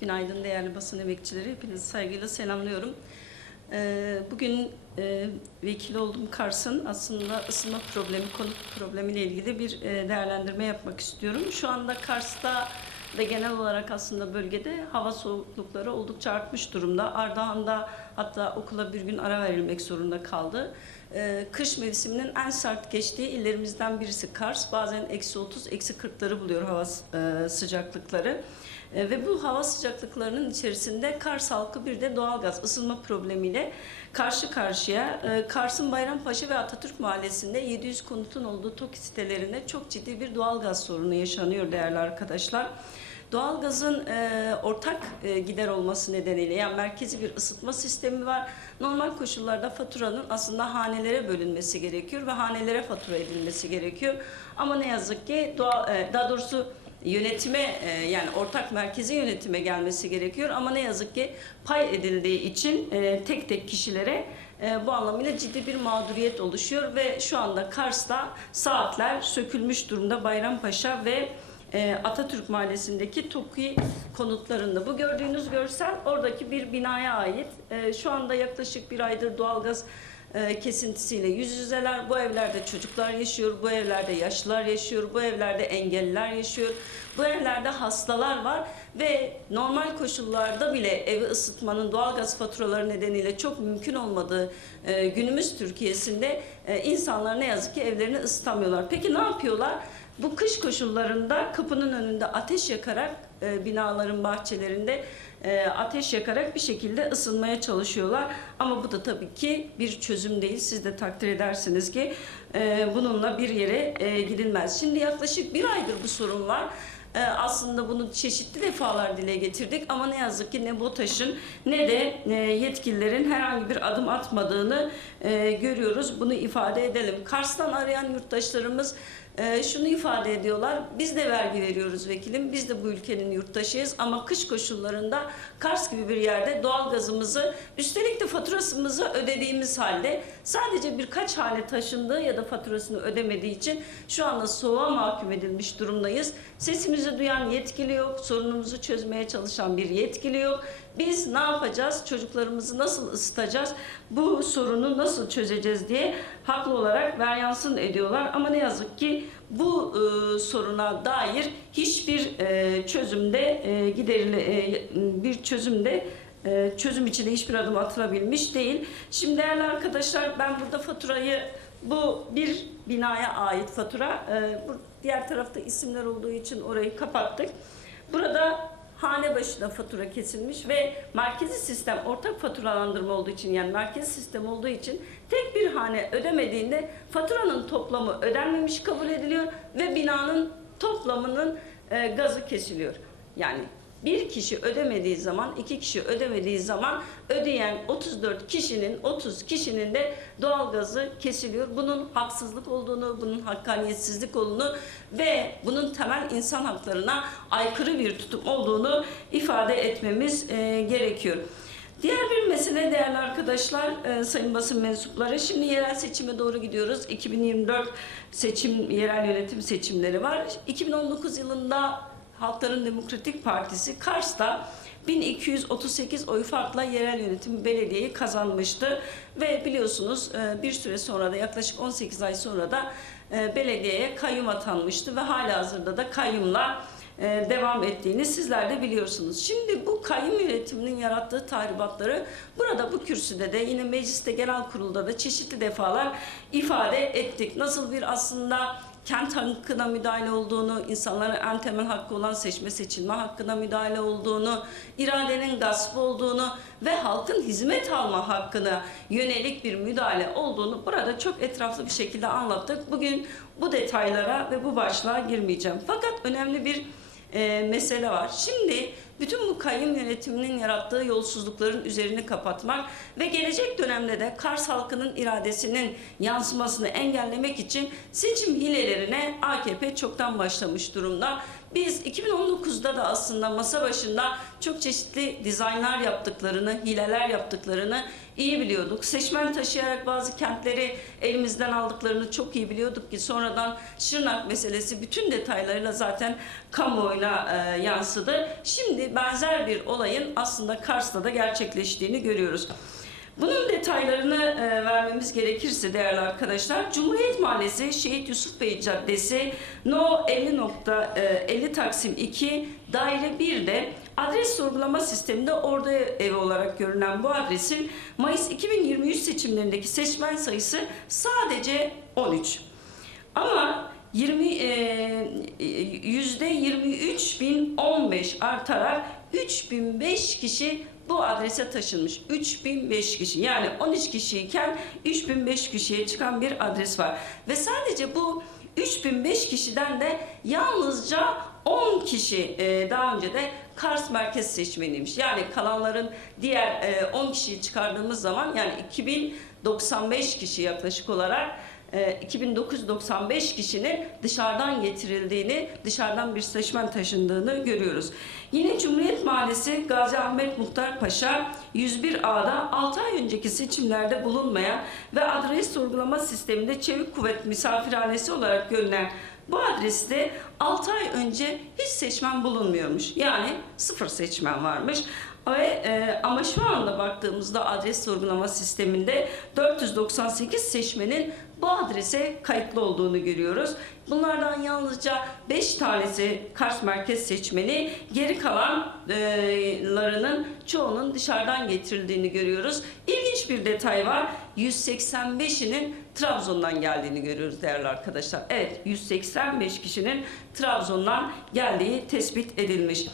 Günaydın değerli basın emekçileri. Hepinizi saygıyla selamlıyorum. Ee, Bugün e, vekil olduğum Kars'ın aslında ısınma problemi, konut problemiyle ilgili bir e, değerlendirme yapmak istiyorum. Şu anda Kars'ta ve genel olarak aslında bölgede hava soğuklukları oldukça artmış durumda. Ardahan'da hatta okula bir gün ara verilmek zorunda kaldı. Ee, Kış mevsiminin en sert geçtiği illerimizden birisi Kars. Bazen eksi 30, eksi 40'ları buluyor hava e, sıcaklıkları. E, Ve bu hava sıcaklıklarının içerisinde Kars halkı bir de doğalgaz ısınma problemiyle karşı karşıya. E, Kars'ın Bayrampaşa ve Atatürk Mahallesi'nde 700 konutun olduğu TOKİ sitelerinde çok ciddi bir doğalgaz sorunu yaşanıyor değerli arkadaşlar. Doğalgazın e, ortak e, gider olması nedeniyle yani merkezi bir ısıtma sistemi var. Normal koşullarda faturanın aslında hanelere bölünmesi gerekiyor ve hanelere fatura edilmesi gerekiyor. Ama ne yazık ki doğal, e, daha doğrusu yönetime e, yani ortak merkezi yönetime gelmesi gerekiyor ama ne yazık ki pay edildiği için e, tek tek kişilere e, bu anlamıyla ciddi bir mağduriyet oluşuyor ve şu anda Kars'ta saatler sökülmüş durumda Bayrampaşa ve e, Atatürk Mahallesi'ndeki TOKİ konutlarında. Bu gördüğünüz görsel oradaki bir binaya ait. E, Şu anda yaklaşık bir aydır doğalgaz e, kesintisiyle yüz yüzeler. Bu evlerde çocuklar yaşıyor, bu evlerde yaşlılar yaşıyor, bu evlerde engelliler yaşıyor, bu evlerde hastalar var ve normal koşullarda bile evi ısıtmanın doğalgaz faturaları nedeniyle çok mümkün olmadığı günümüz Türkiye'sinde insanlar ne yazık ki evlerini ısıtamıyorlar. Peki ne yapıyorlar? Bu kış koşullarında kapının önünde ateş yakarak e, binaların bahçelerinde e, ateş yakarak bir şekilde ısınmaya çalışıyorlar. Ama bu da tabii ki bir çözüm değil. Siz de takdir edersiniz ki e, bununla bir yere e, gidilmez. Şimdi yaklaşık bir aydır bu sorun var. E, aslında bunu çeşitli defalar dile getirdik ama ne yazık ki ne BOTAŞ'ın ne de e, yetkililerin herhangi bir adım atmadığını e, görüyoruz. Bunu ifade edelim. Kars'tan arayan yurttaşlarımız ee, şunu ifade ediyorlar. Biz de vergi veriyoruz vekilim. Biz de bu ülkenin yurttaşıyız ama kış koşullarında Kars gibi bir yerde doğalgazımızı üstelik de faturasımızı ödediğimiz halde sadece birkaç hane taşındığı ya da faturasını ödemediği için şu anda soğuğa mahkum edilmiş durumdayız. Sesimizi duyan yetkili yok, sorunumuzu çözmeye çalışan bir yetkili yok. Biz ne yapacağız? Çocuklarımızı nasıl ısıtacağız? Bu sorunu nasıl çözeceğiz diye haklı olarak veryansın ediyorlar. Ama ne yazık ki bu e, soruna dair hiçbir e, çözümde e, giderile e, bir çözümde e, çözüm içinde hiçbir adım atılabilmiş değil. Şimdi değerli arkadaşlar ben burada faturayı bu bir binaya ait fatura. E, bu diğer tarafta isimler olduğu için orayı kapattık. Burada hane başına fatura kesilmiş ve merkezi sistem ortak faturalandırma olduğu için yani merkezi sistem olduğu için tek bir hane ödemediğinde faturanın toplamı ödenmemiş kabul ediliyor ve binanın toplamının e, gazı kesiliyor. Yani bir kişi ödemediği zaman, iki kişi ödemediği zaman ödeyen 34 kişinin, 30 kişinin de doğalgazı kesiliyor. Bunun haksızlık olduğunu, bunun hakkaniyetsizlik olduğunu ve bunun temel insan haklarına aykırı bir tutum olduğunu ifade etmemiz e, gerekiyor. Diğer bir mesele değerli arkadaşlar, e, sayın basın mensupları. Şimdi yerel seçime doğru gidiyoruz. 2024 seçim, yerel yönetim seçimleri var. 2019 yılında Halkların Demokratik Partisi Kars'ta 1238 oy farkla yerel yönetim belediyeyi kazanmıştı ve biliyorsunuz e, bir süre sonra da yaklaşık 18 ay sonra da e, belediyeye kayyum atanmıştı ve hala hazırda da kayyumla e, devam ettiğini sizler de biliyorsunuz. Şimdi bu kayyum yönetiminin yarattığı tahribatları burada bu kürsüde de yine mecliste genel kurulda da çeşitli defalar ifade ettik. Nasıl bir aslında kent hakkına müdahale olduğunu, insanların en temel hakkı olan seçme seçilme hakkına müdahale olduğunu, iradenin gasp olduğunu ve halkın hizmet alma hakkına yönelik bir müdahale olduğunu burada çok etraflı bir şekilde anlattık. Bugün bu detaylara ve bu başlığa girmeyeceğim. Fakat önemli bir e, mesele var. Şimdi bütün bu kayyum yönetiminin yarattığı yolsuzlukların üzerini kapatmak ve gelecek dönemde de Kars halkının iradesinin yansımasını engellemek için seçim hilelerine AKP çoktan başlamış durumda. Biz 2019'da da aslında masa başında çok çeşitli dizaynlar yaptıklarını, hileler yaptıklarını iyi biliyorduk. Seçmen taşıyarak bazı kentleri elimizden aldıklarını çok iyi biliyorduk ki sonradan Şırnak meselesi bütün detaylarıyla zaten kamuoyuna e, yansıdı. Şimdi benzer bir olayın aslında Kars'ta da gerçekleştiğini görüyoruz. Bunun detaylarını e, vermemiz gerekirse değerli arkadaşlar, Cumhuriyet Mahallesi Şehit Yusuf Bey Caddesi No 50.50 Taksim 2 Daire 1'de adres sorgulama sisteminde orada evi olarak görünen bu adresin Mayıs 2023 seçimlerindeki seçmen sayısı sadece 13. Ama 20 e, 23.015 artarak 3005 kişi bu adrese taşınmış. 3005 kişi yani 13 kişiyken 3005 kişiye çıkan bir adres var. Ve sadece bu 3005 kişiden de yalnızca 10 kişi e, daha önce de Kars merkez seçmeniymiş. Yani kalanların diğer e, 10 kişiyi çıkardığımız zaman yani 2095 kişi yaklaşık olarak e, 2995 kişinin dışarıdan getirildiğini, dışarıdan bir seçmen taşındığını görüyoruz. Yine Cumhuriyet Mahallesi Gazi Ahmet Muhtar Paşa 101A'da 6 ay önceki seçimlerde bulunmayan ve adres sorgulama sisteminde Çevik Kuvvet Misafirhanesi olarak görünen bu adreste 6 ay önce hiç seçmen bulunmuyormuş. Yani sıfır seçmen varmış. Ve, e, ama şu anda baktığımızda adres sorgulama sisteminde 498 seçmenin bu adrese kayıtlı olduğunu görüyoruz. Bunlardan yalnızca 5 tanesi Kars merkez seçmeni, geri kalanlarının çoğunun dışarıdan getirildiğini görüyoruz. İlginç bir detay var. 185'inin Trabzon'dan geldiğini görüyoruz değerli arkadaşlar. Evet 185 kişinin Trabzon'dan geldiği tespit edilmiş.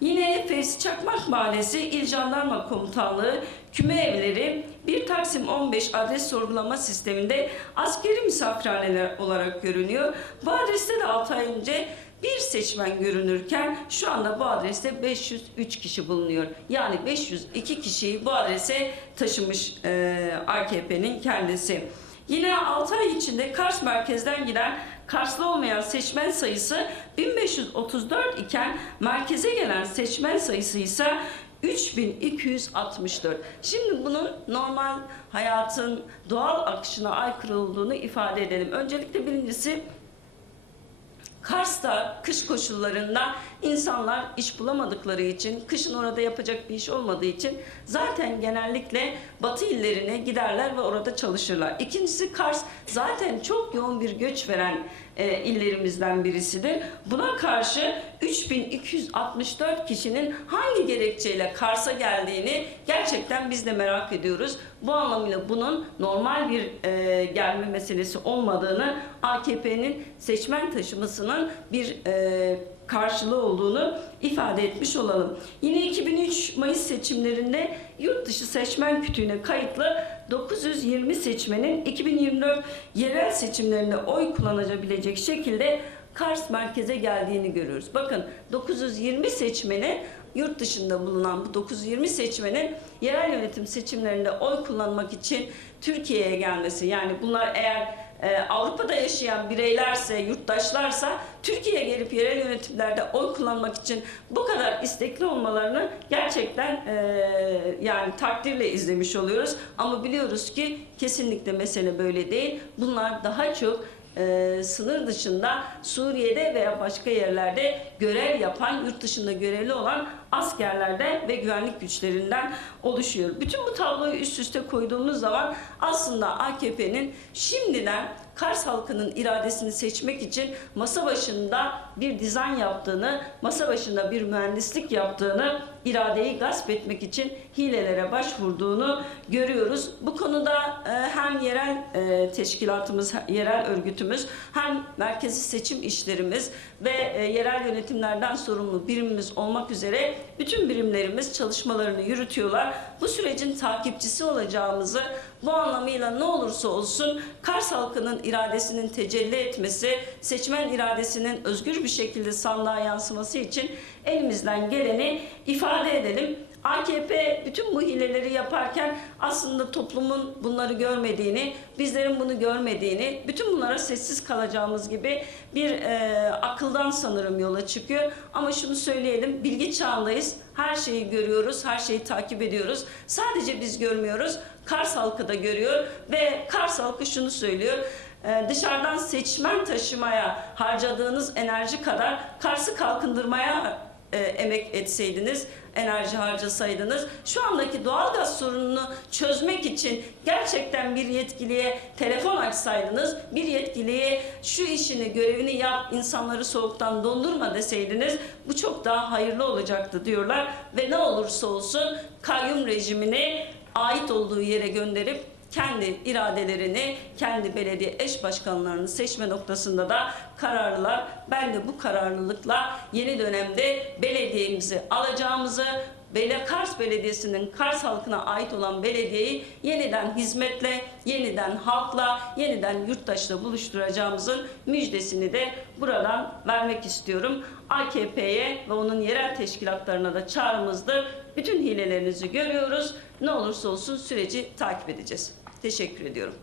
Yine Fevzi Çakmak Mahallesi İl Jandarma Komutanlığı küme evleri 1 Taksim 15 adres sorgulama sisteminde askeri misafirhaneler olarak görünüyor. Bu adreste de 6 ay önce bir seçmen görünürken şu anda bu adreste 503 kişi bulunuyor. Yani 502 kişiyi bu adrese taşımış e, AKP'nin kendisi. Yine 6 ay içinde Kars merkezden giden Karslı olmayan seçmen sayısı 1534 iken merkeze gelen seçmen sayısı ise 3264. Şimdi bunun normal hayatın doğal akışına aykırı olduğunu ifade edelim. Öncelikle birincisi Kars'ta kış koşullarında insanlar iş bulamadıkları için, kışın orada yapacak bir iş olmadığı için zaten genellikle batı illerine giderler ve orada çalışırlar. İkincisi Kars zaten çok yoğun bir göç veren e, illerimizden birisidir. Buna karşı 3264 kişinin hangi gerekçeyle Kars'a geldiğini gerçekten biz de merak ediyoruz. Bu anlamıyla bunun normal bir e, gelme meselesi olmadığını AKP'nin seçmen taşımasının bir e, karşılığı olduğunu ifade etmiş olalım. Yine 2003 Mayıs seçimlerinde yurt dışı seçmen kütüğüne kayıtlı 920 seçmenin 2024 yerel seçimlerinde oy kullanabilecek şekilde Kars merkeze geldiğini görüyoruz. Bakın 920 seçmeni yurt dışında bulunan bu 920 seçmenin yerel yönetim seçimlerinde oy kullanmak için Türkiye'ye gelmesi yani bunlar eğer e, Avrupa'da yaşayan bireylerse, yurttaşlarsa Türkiye'ye gelip yerel yönetimlerde oy kullanmak için bu kadar istekli olmalarını gerçekten e, yani takdirle izlemiş oluyoruz. Ama biliyoruz ki kesinlikle mesele böyle değil. Bunlar daha çok e, sınır dışında Suriye'de veya başka yerlerde görev yapan, yurt dışında görevli olan askerlerden ve güvenlik güçlerinden oluşuyor. Bütün bu tabloyu üst üste koyduğumuz zaman aslında AKP'nin şimdiden Kars halkının iradesini seçmek için masa başında bir dizayn yaptığını, masa başında bir mühendislik yaptığını, iradeyi gasp etmek için hilelere başvurduğunu görüyoruz. Bu konuda e, hem yerel e, teşkilatımız, yerel örgütümüz, hem merkezi seçim işlerimiz ve e, yerel yönetimlerden sorumlu birimimiz olmak üzere bütün birimlerimiz çalışmalarını yürütüyorlar. Bu sürecin takipçisi olacağımızı bu anlamıyla ne olursa olsun Kars halkının iradesinin tecelli etmesi, seçmen iradesinin özgür bir şekilde sandığa yansıması için elimizden geleni ifade edelim. AKP bütün bu hileleri yaparken aslında toplumun bunları görmediğini, bizlerin bunu görmediğini, bütün bunlara sessiz kalacağımız gibi bir e, akıldan sanırım yola çıkıyor. Ama şunu söyleyelim, bilgi çağındayız. Her şeyi görüyoruz, her şeyi takip ediyoruz. Sadece biz görmüyoruz, Kars halkı da görüyor ve Kars halkı şunu söylüyor. e, dışarıdan seçmen taşımaya harcadığınız enerji kadar Kars'ı kalkındırmaya e, emek etseydiniz, enerji harcasaydınız, şu andaki doğalgaz sorununu çözmek için gerçekten bir yetkiliye telefon açsaydınız, bir yetkiliye şu işini, görevini yap, insanları soğuktan dondurma deseydiniz, bu çok daha hayırlı olacaktı diyorlar. Ve ne olursa olsun kayyum rejimini ait olduğu yere gönderip kendi iradelerini, kendi belediye eş başkanlarını seçme noktasında da kararlılar. Ben de bu kararlılıkla yeni dönemde belediyemizi alacağımızı, Bele Kars Belediyesi'nin Kars halkına ait olan belediyeyi yeniden hizmetle, yeniden halkla, yeniden yurttaşla buluşturacağımızın müjdesini de buradan vermek istiyorum. AKP'ye ve onun yerel teşkilatlarına da çağrımızdır. Bütün hilelerinizi görüyoruz. Ne olursa olsun süreci takip edeceğiz. Teşekkür ediyorum.